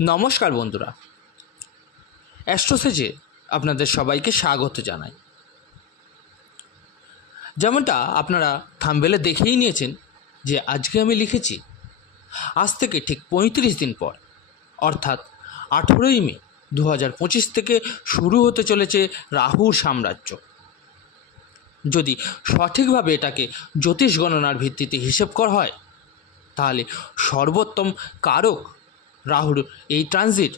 নমস্কার বন্ধুরা। অ্যাস্ট্রোসেজে আপনাদের সবাইকে স্বাগত জানাই। যেমনটা আপনারা থামবেলে দেখেই নিয়েছেন যে আজকে আমি লিখেছি, আজ থেকে ঠিক পঁয়ত্রিশ দিন পর, অর্থাৎ আঠেরোই মে দু হাজার পঁচিশ থেকে শুরু হতে চলেছে রাহুর সাম্রাজ্য। যদি সঠিকভাবে এটাকে জ্যোতিষ গণনার ভিত্তিতে হিসেব করা হয়, তাহলে সর্বোত্তম কারক রাহুর এই ট্রানজিট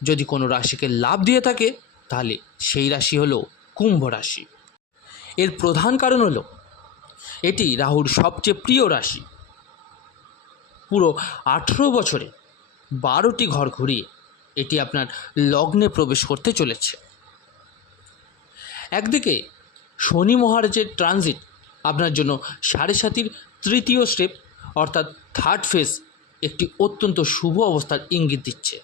যদি কোনো রাশিকে লাভ দিয়ে থাকে, তাহলে সেই রাশি হলো কুম্ভ রাশি। এর প্রধান কারণ হলো, এটি রাহুর সবচেয়ে প্রিয় রাশি। পুরো আঠেরো বছরে বারোটি ঘর ঘুরিয়ে এটি আপনার লগ্নে প্রবেশ করতে চলেছে। একদিকে শনি মহারাজের ট্রানজিট আপনার জন্য সাড়ে সাতির তৃতীয় স্টেপ অর্থাৎ থার্ড ফেজ একটি অত্যন্ত শুভ অবস্থার ইঙ্গিত দিচ্ছে।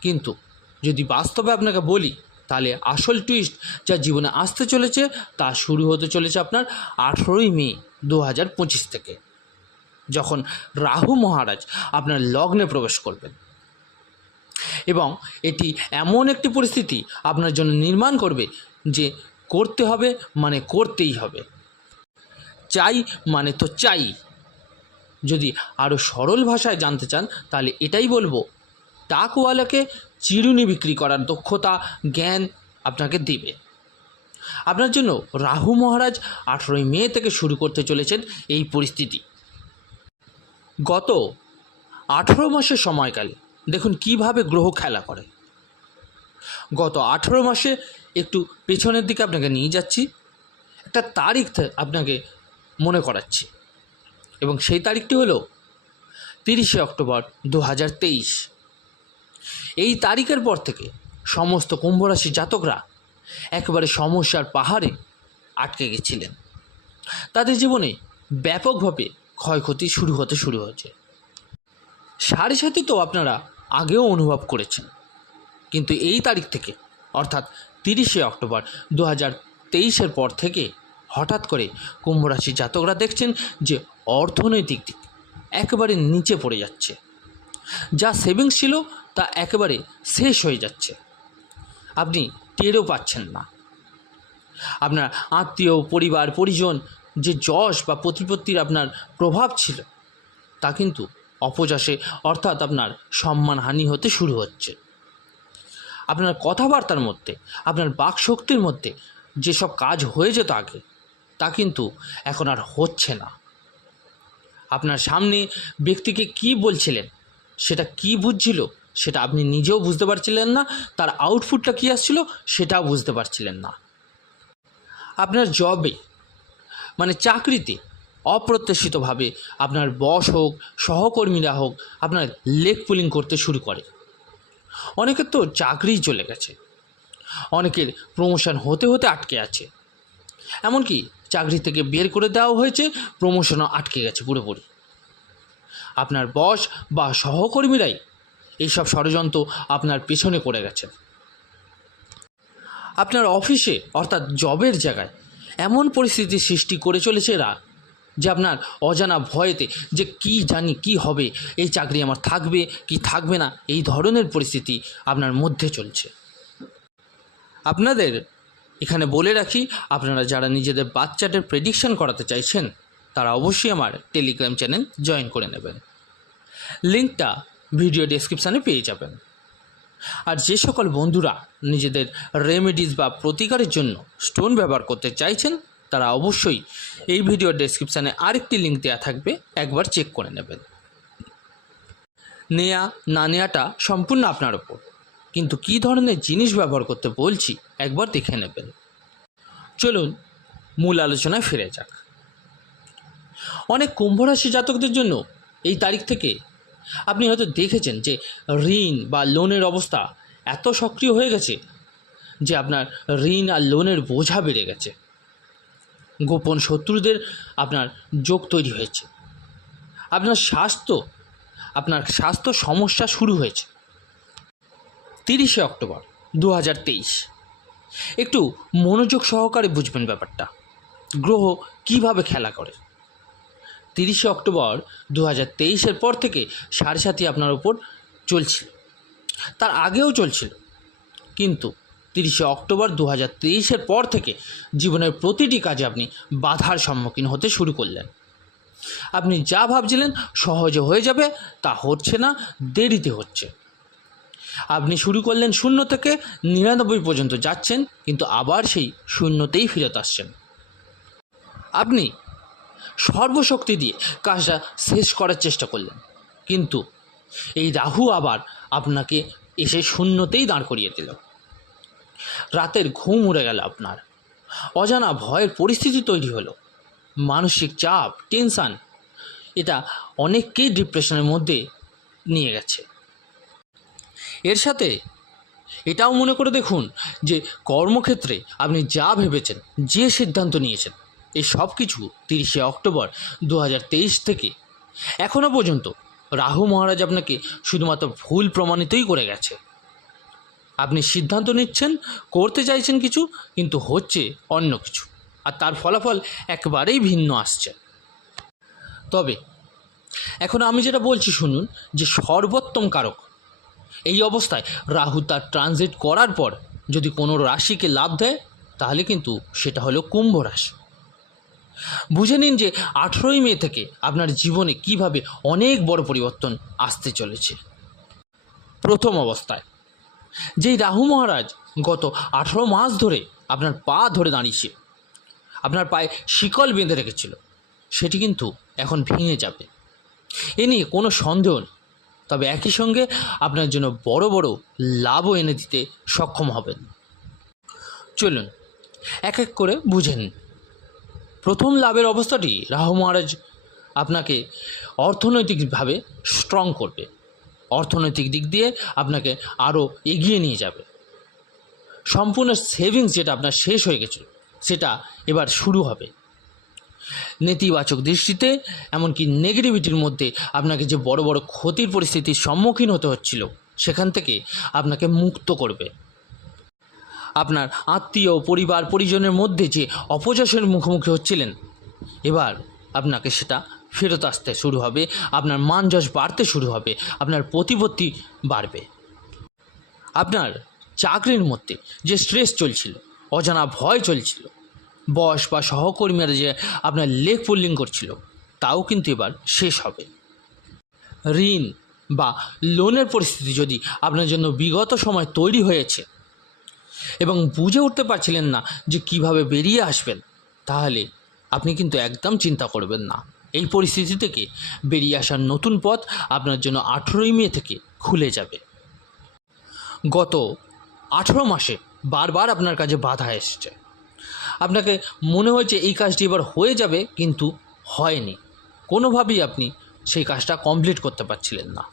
কিন্তু যদি বাস্তবে আপনাকে বলি, তাহলে আসল টুইস্ট যা জীবনে আসতে চলেছে, তা শুরু হতে চলেছে আপনার আঠেরোই মে দু হাজার পঁচিশ থেকে, যখন রাহু মহারাজ আপনার লগ্নে প্রবেশ করবেন। এবং এটি এমন একটি পরিস্থিতি আপনার জন্য নির্মাণ করবে যে করতে হবে মানে করতেই হবে। চাই মানে তো চাই। যদি আরও সরল ভাষায় জানতে চান, তাহলে এটাই বলব। টাকওয়ালাকে চিরুনি বিক্রি করার দক্ষতা, জ্ঞান আপনাকে দেবে। আপনার জন্য রাহু মহারাজ আঠেরোই মে থেকে শুরু করতে চলেছেন এই পরিস্থিতি। গত আঠেরো মাসের সময়কালে, দেখুন কীভাবে গ্রহ খেলা করে। গত আঠেরো মাসে একটু পেছনের দিকে আপনাকে নিয়ে যাচ্ছি, একটা তারিখ আপনাকে মনে করাচ্ছি। এবং সেই তারিখটি হলো তিরিশে অক্টোবর দু হাজার তেইশ। এই তারিখের পর থেকে সমস্ত কুম্ভরাশি জাতকরা একেবারে সমস্যার পাহাড়ে আটকে গেছিলেন। তাদের জীবনে ব্যাপকভাবে ক্ষয়ক্ষতি শুরু হতে শুরু হয়েছে। সাড়ে সাথে তো আপনারা আগেও অনুভব করেছেন, কিন্তু এই তারিখ থেকে, অর্থাৎ তিরিশে অক্টোবর দু হাজার তেইশের পর থেকে হঠাৎ করে কুম্ভরাশি জাতকরা দেখছেন যে অর্থনৈতিক দিক একেবারে নিচে পড়ে যাচ্ছে। যা সেভিংস ছিল তা একেবারে শেষ হয়ে যাচ্ছে। আপনি টেরও পাচ্ছেন না। আপনার আত্মীয়, পরিবার, পরিজন যে যশ বা প্রতিপত্তির আপনার প্রভাব ছিল, তা কিন্তু অপযশে অর্থাৎ আপনার সম্মানহানি হতে শুরু হচ্ছে। আপনার কথাবার্তার মধ্যে, আপনার বাকশক্তির মধ্যে যেসব কাজ হয়ে যেত আগে তা কিন্তু এখন আর হচ্ছে না। আপনার সামনে ব্যক্তিকে কি বলছিলেন? সেটা কি বুঝছিল? সেটা আপনি নিজেও বুঝতে পারছিলেন না। তার আউটপুটটা কী আসছিল? সেটাও বুঝতে পারছিলেন না। আপনার জবে মানে চাকরিতে অপ্রত্যাশিতভাবে আপনার বস হোক, সহকর্মীরা হোক, আপনার লেগ পুলিং করতে শুরু করে। অনেকের তো চাকরিই চলে গেছে। অনেকের প্রমোশন হতে হতে আটকে আছে। এমনকি চাকরি থেকে বের করে দেওয়া হয়েছে প্রমোশনও আটকে গেছে পুরোপুরি। আপনার বস বা সহকর্মীরাই এইসব ষড়যন্ত্র আপনার পেছনে করে গেছে আপনার অফিসে, অর্থাৎ জবের জায়গায়, এমন পরিস্থিতি সৃষ্টি করে চলেছে এরা, যে আপনার অজানা ভয়েতে যে কি জানি কি হবে, এই চাকরি আমার থাকবে কি থাকবে না, এই ধরনের পরিস্থিতি আপনার মধ্যে চলছে। আপনাদের এখানে বলে রাখি, আপনারা যারা নিজেদের বাচ্চাদের প্রেডিকশন করাতে চাইছেন, তারা অবশ্যই আমার টেলিগ্রাম চ্যানেল জয়েন করে নেবেন। লিঙ্কটা ভিডিও ডেসক্রিপশানে পেয়ে যাবেন। আর যে সকল বন্ধুরা নিজেদের রেমেডিস বা প্রতিকারের জন্য স্টোন ব্যবহার করতে চাইছেন, তারা অবশ্যই এই ভিডিও ডেসক্রিপশানে আরেকটি লিঙ্ক দেওয়া থাকবে, একবার চেক করে নেবেন। নেয়া, না নেয়াটা সম্পূর্ণ আপনার ওপর কিন্তু কী ধরনের জিনিস ব্যবহার করতে বলছি, একবার দেখে নেবেন। চলুন, মূল আলোচনায় ফিরে যাক। অনেক কুম্ভরাশি জাতকদের জন্য এই তারিখ থেকে আপনি হয়তো দেখেছেন যে ঋণ বা লোনের অবস্থা এত সক্রিয় হয়ে গেছে যে আপনার ঋণ আর লোনের বোঝা বেড়ে গেছে। গোপন শত্রুদের আপনার যোগ তৈরি হয়েছে। আপনার স্বাস্থ্য আপনার স্বাস্থ্য সমস্যা শুরু হয়েছে। তিরিশে অক্টোবর দু হাজার তেইশ। একটু মনোযোগ সহকারে বুঝবেন ব্যাপারটা। গ্রহ কীভাবে খেলা করে? তিরিশে অক্টোবর দু হাজার পর থেকে সাড়ে সাতই আপনার ওপর চলছিল। তার আগেও চলছিল। কিন্তু তিরিশে অক্টোবর দু হাজার পর থেকে জীবনের প্রতিটি কাজে আপনি বাধার সম্মুখীন হতে শুরু করলেন। আপনি যা ভাবছিলেন সহজে হয়ে যাবে তা হচ্ছে না, দেরিতে হচ্ছে। আপনি শুরু করলেন শূন্য থেকে নিরানব্বই পর্যন্ত যাচ্ছেন, কিন্তু আবার সেই শূন্যতেই ফিরত আসছেন। আপনি সর্বশক্তি দিয়ে কাজটা শেষ করার চেষ্টা করলেন, কিন্তু এই রাহু আবার আপনাকে এসে শূন্যতেই দাঁড় করিয়ে দিল। রাতের ঘুম উড়ে গেল আপনার। অজানা ভয়ের পরিস্থিতি তৈরি হলো। মানসিক চাপ টেনশান এটা অনেককেই ডিপ্রেশনের মধ্যে নিয়ে গেছে। এর সাথে এটাও মনে করে দেখুন যে কর্মক্ষেত্রে আপনি যা ভেবেছেন, যে সিদ্ধান্ত নিয়েছেন, এই সব কিছু তিরিশে অক্টোবর দু হাজার তেইশ থেকে এখনও পর্যন্ত রাহু মহারাজ আপনাকে শুধুমাত্র ভুল প্রমাণিতই করে গেছে। আপনি সিদ্ধান্ত নিচ্ছেন, করতে চাইছেন কিছু, কিন্তু হচ্ছে অন্য কিছু, আর তার ফলাফল একবারেই ভিন্ন আসছে। তবে এখন আমি যেটা বলছি শুনুন, যে সর্বোত্তম কারক এই অবস্থায় রাহু তার ট্রানজিট করার পর যদি কোনো রাশিকে লাভ দেয়, তাহলে কিন্তু সেটা হলো কুম্ভ রাশি। বুঝে নিন যে আঠেরোই মে থেকে আপনার জীবনে কীভাবে অনেক বড় পরিবর্তন আসতে চলেছে। প্রথম অবস্থায়, যেই রাহু মহারাজ গত আঠেরো মাস ধরে আপনার পা ধরে দাঁড়িয়েছে, আপনার পায়ে শিকল বেঁধে রেখেছিল, সেটি কিন্তু এখন ভেঙে যাবে। এ নিয়ে কোনো সন্দেহ নেই। তবে একই সঙ্গে আপনার জন্য বড় বড় লাভও এনে দিতে সক্ষম হবেন। চলুন, এক এক করে বুঝেন প্রথম লাভের অবস্থাটি রাহু মহারাজ আপনাকে অর্থনৈতিকভাবে স্ট্রং করবে। অর্থনৈতিক দিক দিয়ে আপনাকে আরও এগিয়ে নিয়ে যাবে। সম্পূর্ণ সেভিংস যেটা আপনার শেষ হয়ে গেছিল সেটা এবার শুরু হবে। নেতিবাচক দৃষ্টিতে, এমনকি নেগেটিভিটির মধ্যে আপনাকে যে বড় বড় ক্ষতির পরিস্থিতির সম্মুখীন হতে হচ্ছিল, সেখান থেকে আপনাকে মুক্ত করবে। আপনার আত্মীয়, পরিবার, পরিজনের মধ্যে যে অপযশের মুখোমুখি হচ্ছিলেন, এবার আপনাকে সেটা ফেরত আসতে শুরু হবে, আপনার মান যশ বাড়তে শুরু হবে, আপনার প্রতিপত্তি বাড়বে। আপনার চাকরির মধ্যে যে স্ট্রেস চলছিল, অজানা ভয় চলছিল বস বা সহকর্মীরা যে আপনার লেগ পুল্লিং করছিল, তাও কিন্তু এবার শেষ হবে। ঋণ বা লোনের পরিস্থিতি যদি আপনার জন্য বিগত সময় তৈরি হয়েছে এবং বুঝে উঠতে পারছিলেন না যে কীভাবে বেরিয়ে আসবেন, তাহলে আপনি কিন্তু একদম চিন্তা করবেন না। এই পরিস্থিতি থেকে বেরিয়ে আসার নতুন পথ আপনার জন্য আঠেরোই মে থেকে খুলে যাবে। গত আঠেরো মাসে বারবার আপনার কাছে বাধা এসছে। আপনাকে মনে হয়েছে এই কাজটি এবার হয়ে যাবে, কিন্তু হয়নি। কোনোভাবেই আপনি সেই কাজটা কমপ্লিট করতে পারছিলেন না।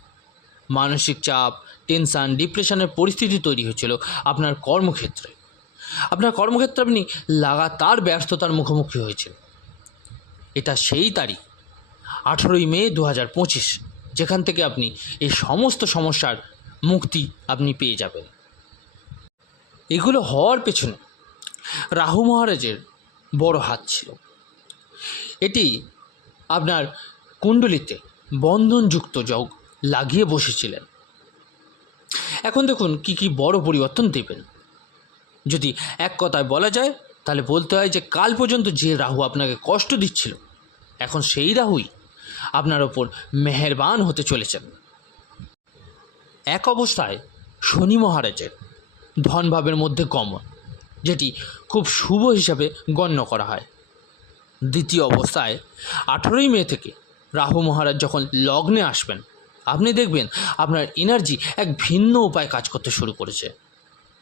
মানসিক চাপ টেনশান ডিপ্রেশনের পরিস্থিতি তৈরি হয়েছিল আপনার কর্মক্ষেত্রে। আপনার কর্মক্ষেত্রে আপনি লাগাতার ব্যর্থতার মুখোমুখি হয়েছিল এটা সেই তারিখ, আঠেরোই মে দু হাজার পঁচিশ, যেখান থেকে আপনি এই সমস্ত সমস্যার মুক্তি আপনি পেয়ে যাবেন। এগুলো হওয়ার পেছনে রাহু মহারাজের বড় হাত ছিল। এটি আপনার কুণ্ডলিতে বন্ধনযুক্ত যোগ লাগিয়ে বসেছিলেন। এখন দেখুন কি কি বড় পরিবর্তন দেবেন। যদি এক কথায় বলা যায়, তাহলে বলতে হয় যে কাল পর্যন্ত যে রাহু আপনাকে কষ্ট দিচ্ছিল, এখন সেই রাহুই আপনার ওপর মেহেরবান হতে চলেছেন। এক অবস্থায় শনি মহারাজের ধনভাবের মধ্যে গমন। যেটি খুব শুভ হিসাবে গণ্য করা হয়। দ্বিতীয় অবস্থায় আঠেরোই মে থেকে রাহু মহারাজ যখন লগ্নে আসবেন, আপনি দেখবেন আপনার এনার্জি এক ভিন্ন উপায় কাজ করতে শুরু করেছে।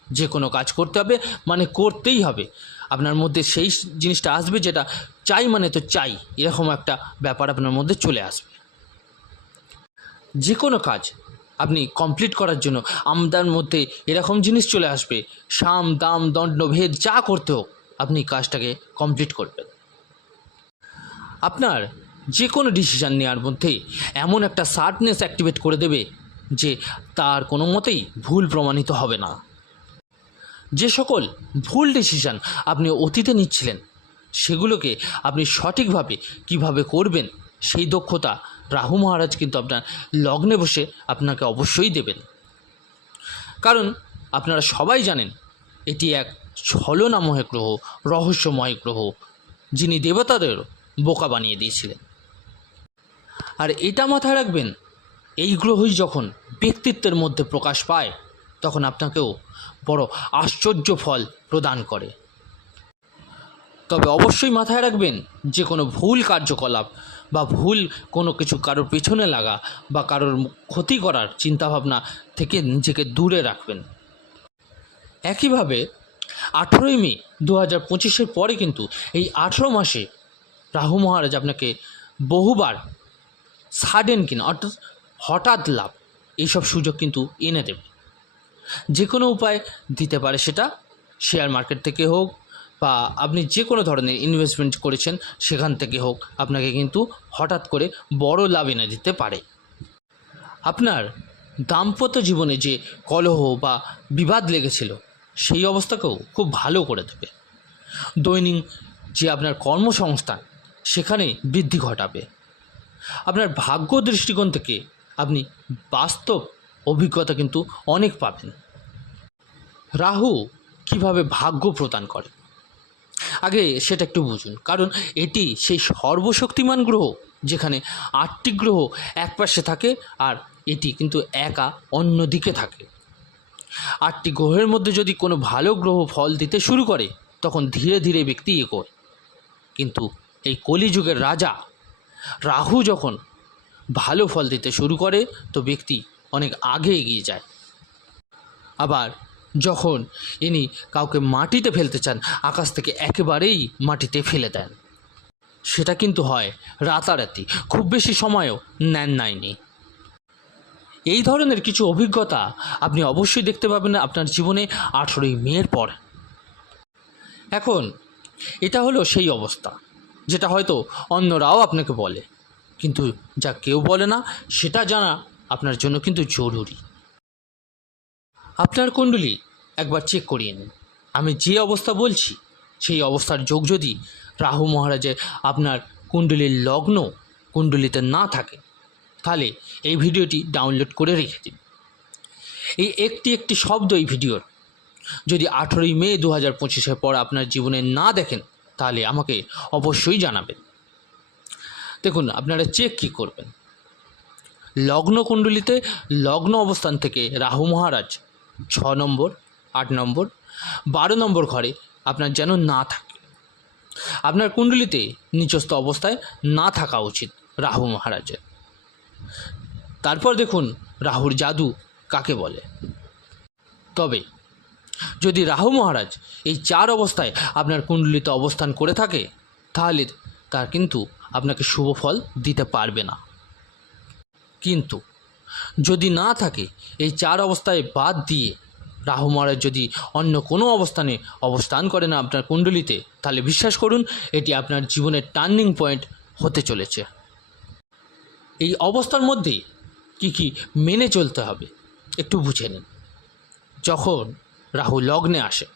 যে কোনো কাজ করতে হবে মানে করতেই হবে। আপনার মধ্যে সেই জিনিসটা আসবে যেটা চাই মানে তো চাই, এরকম একটা ব্যাপার আপনার মধ্যে চলে আসবে। যে কোনো কাজ আপনি কমপ্লিট করার জন্য আমদার মধ্যে এরকম জিনিস চলে আসবে। সাম দাম, দণ্ড, ভেদ, যা করতে হোক, আপনি কাজটাকে কমপ্লিট করবেন। আপনার যে কোনো ডিসিশান নেওয়ার মধ্যে এমন একটা শার্পনেস অ্যাক্টিভেট করে দেবে যে তার কোনো মতেই ভুল প্রমাণিত হবে না। যে সকল ভুল ডিসিশান আপনি অতীতে নিচ্ছিলেন, সেগুলোকে আপনি সঠিকভাবে কীভাবে করবেন, সেই দক্ষতা রাহু মহারাজ কিন্তু আপনার লগ্নে বসে আপনাকে অবশ্যই দেবেন। কারণ আপনারা সবাই জানেন, এটি এক ছলনাময় গ্রহ, রহস্যময় গ্রহ, যিনি দেবতাদেরও বোকা বানিয়ে দিয়েছিলেন। আর এটা মাথায় রাখবেন, এই গ্রহই যখন ব্যক্তিত্বের মধ্যে প্রকাশ পায়, তখন আপনাকেও বড় আশ্চর্য ফল প্রদান করে। তবে অবশ্যই মাথায় রাখবেন, যে কোনো ভুল কার্যকলাপ বা ভুল কোনো কিছু কারোর পেছনে লাগা বা কারোর ক্ষতি করার চিন্তাভাবনা থেকে নিজেকে দূরে রাখবেন। একইভাবে আঠেরোই মে দু হাজার পঁচিশের পরে কিন্তু এই আঠেরো মাসে রাহু মহারাজ আপনাকে বহুবার সাডেন কিনা, অর্থাৎ হঠাৎ লাভ এইসব সুযোগ কিন্তু এনে দেবে যে কোনো উপায় দিতে পারে সেটা শেয়ার মার্কেট থেকে হোক বা আপনি যে কোনো ধরনের ইনভেস্টমেন্ট করেছেন, সেখান থেকে হোক, আপনাকে কিন্তু হঠাৎ করে বড় লাভ এনে দিতে পারে। আপনার দাম্পত্য জীবনে যে কলহ বা বিবাদ লেগেছিল, সেই অবস্থাকেও খুব ভালো করে দেবে। দৈনিক যে আপনার কর্মসংস্থান, সেখানে বৃদ্ধি ঘটাবে। আপনার ভাগ্য দৃষ্টিকোণ থেকে আপনি বাস্তব অভিজ্ঞতা কিন্তু অনেক পাবেন। রাহু কীভাবে ভাগ্য প্রদান করে? আগে সেটা একটু বুঝুন। কারণ এটি সেই সর্বশক্তিমান গ্রহ, যেখানে আটটি গ্রহ এক পাশে থাকে আর এটি কিন্তু একা অন্য দিকে থাকে। আটটি গ্রহের মধ্যে যদি কোনো ভালো গ্রহ ফল দিতে শুরু করে, তখন ধীরে ধীরে ব্যক্তি এগোয়। কিন্তু এই কলিযুগের রাজা রাহু যখন ভালো ফল দিতে শুরু করে, তো ব্যক্তি অনেক আগে এগিয়ে যায়। আবার যখন ইনি কাউকে মাটিতে ফেলতে চান, আকাশ থেকে একেবারেই মাটিতে ফেলে দেন। সেটা কিন্তু হয় রাতারাতি, খুব বেশি সময়ও নেন নাইনি এই ধরনের কিছু অভিজ্ঞতা আপনি অবশ্যই দেখতে পাবেন আপনার জীবনে আঠেরোই মেয়ের পর। এখন, এটা হলো সেই অবস্থা, যেটা হয়তো অন্যরাও আপনাকে বলে, কিন্তু যা কেউ বলে না, সেটা জানা আপনার জন্য কিন্তু জরুরি। আপনার কুণ্ডলী একবার চেক করিয়ে নিন। আমি যে অবস্থা বলছি, সেই অবস্থার যোগ যদি রাহু মহারাজের আপনার কুণ্ডলীর লগ্ন কুণ্ডলিতে না থাকে, তাহলে এই ভিডিওটি ডাউনলোড করে রেখে দিন। এই একটি একটি শব্দ এই ভিডিওর। যদি আঠেরোই মে দু হাজার পঁচিশের পর আপনার জীবনে না দেখেন, তাহলে আমাকে অবশ্যই জানাবেন। দেখুন, আপনারা চেক কী করবেন? লগ্ন কুণ্ডলিতে লগ্ন অবস্থান থেকে রাহু মহারাজ ছ নম্বর, আট নম্বর, বারো নম্বর ঘরে আপনার যেন না থাকে। আপনার কুণ্ডলিতে নিচস্থ অবস্থায় না থাকা উচিত রাহু মহারাজের। তারপর দেখুন রাহুর জাদু কাকে বলে। তবে যদি রাহু মহারাজ এই চার অবস্থায় আপনার কুণ্ডলিতে অবস্থান করে থাকে, তাহলে তার কিন্তু আপনাকে শুভ ফল দিতে পারবে না। কিন্তু যদি না থাকে, এই চার অবস্থায় বাদ দিয়ে রাহু মহারাজ যদি অন্য কোনো অবস্থানে অবস্থান করে না আপনার কুণ্ডলিতে, তাহলে বিশ্বাস করুন, এটি আপনার জীবনের টার্নিং পয়েন্ট হতে চলেছে। এই অবস্থার মধ্যে কি কি মেনে চলতে হবে, একটু বুঝে নিন। যখন রাহু লগ্নে আসে,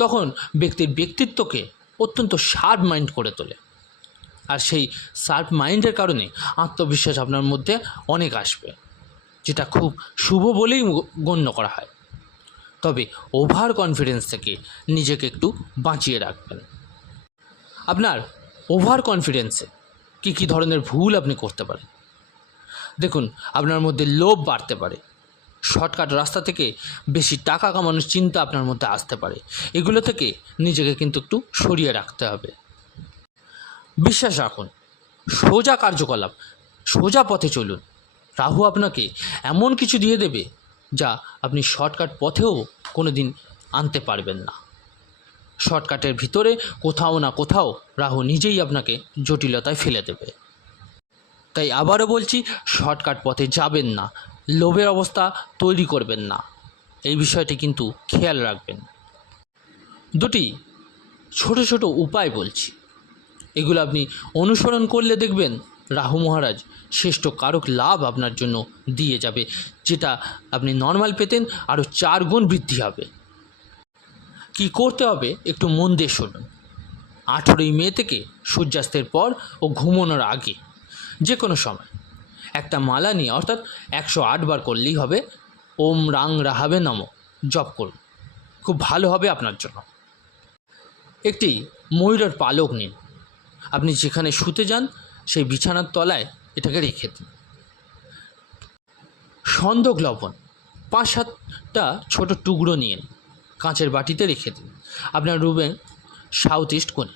তখন ব্যক্তির ব্যক্তিত্বকে অত্যন্ত শার্প মাইন্ড করে তোলে। আর সেই শার্প মাইন্ডের কারণে আত্মবিশ্বাস আপনার মধ্যে অনেক আসবে, যেটা খুব শুভ বলেই গণ্য করা হয়। তবে ওভার কনফিডেন্স থেকে নিজেকে একটু বাঁচিয়ে রাখবেন। আপনার ওভার কনফিডেন্সে কী কী ধরনের ভুল আপনি করতে পারেন? দেখুন, আপনার মধ্যে লোভ বাড়তে পারে। শর্টকাট রাস্তা থেকে বেশি টাকা কামানোর চিন্তা আপনার মধ্যে আসতে পারে। এগুলো থেকে নিজেকে কিন্তু একটু সরিয়ে রাখতে হবে। বিশ্বাস রাখুন, সোজা কার্যকলাপ, সোজা পথে চলুন। রাহু আপনাকে এমন কিছু দিয়ে দেবে যা আপনি শর্টকাট পথেও কোনো দিন আনতে পারবেন না। শর্টকাটের ভিতরে কোথাও না কোথাও রাহু নিজেই আপনাকে জটিলতায় ফেলে দেবে। তাই আবারও বলছি, শর্টকাট পথে যাবেন না, লোভের অবস্থা তৈরি করবেন না। এই বিষয়টি কিন্তু খেয়াল রাখবেন। দুটি ছোট ছোট উপায় বলছি। এগুলো আপনি অনুসরণ করলে দেখবেন রাহু মহারাজ শ্রেষ্ঠ কারক লাভ আপনার জন্য দিয়ে যাবে, যেটা আপনি নর্মাল পেতেন আরও চার গুণ বৃদ্ধি হবে। কি করতে হবে? একটু মন দিয়ে শুনুন। আঠেরোই মে থেকে সূর্যাস্তের পর ও ঘুমানোর আগে যে কোনো সময় একটা মালা নিয়ে, অর্থাৎ একশো আটবার করলেই হবে, ওম রাং রাহাবে নম, জপ করুন। খুব ভালো হবে আপনার জন্য। একটি ময়ূরের পালক নিন। আপনি যেখানে শুতে যান, সেই বিছানার তলায় এটাকে রেখে দিন। সন্দক লবণ, পাঁচ সাতটা ছোট টুকরো নিয়ে কাঁচের বাটিতে রেখে দিন। আপনার রুমে সাউথ ইস্ট কোণে।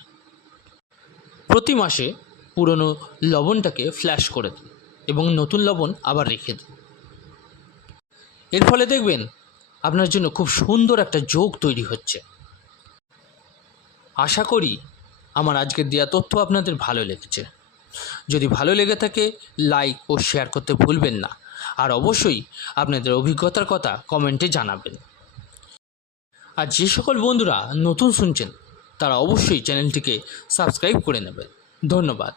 প্রতি মাসে পুরনো লবণটাকে ফ্ল্যাশ করে দিন এবং নতুন লবণ আবার রেখে দিন। এর ফলে দেখবেন আপনার জন্য খুব সুন্দর একটা যোগ তৈরি হচ্ছে। আশা করি আমার আজকের দেওয়া তথ্য আপনাদের ভালো লেগেছে। যদি ভালো লেগে থাকে লাইক ও শেয়ার করতে ভুলবেন না। আর অবশ্যই আপনাদের অভিজ্ঞতার কথা কমেন্টে জানাবেন। আর যে সকল বন্ধুরা নতুন শুনছেন, তারা অবশ্যই চ্যানেলটিকে সাবস্ক্রাইব করে নেবেন। ধন্যবাদ।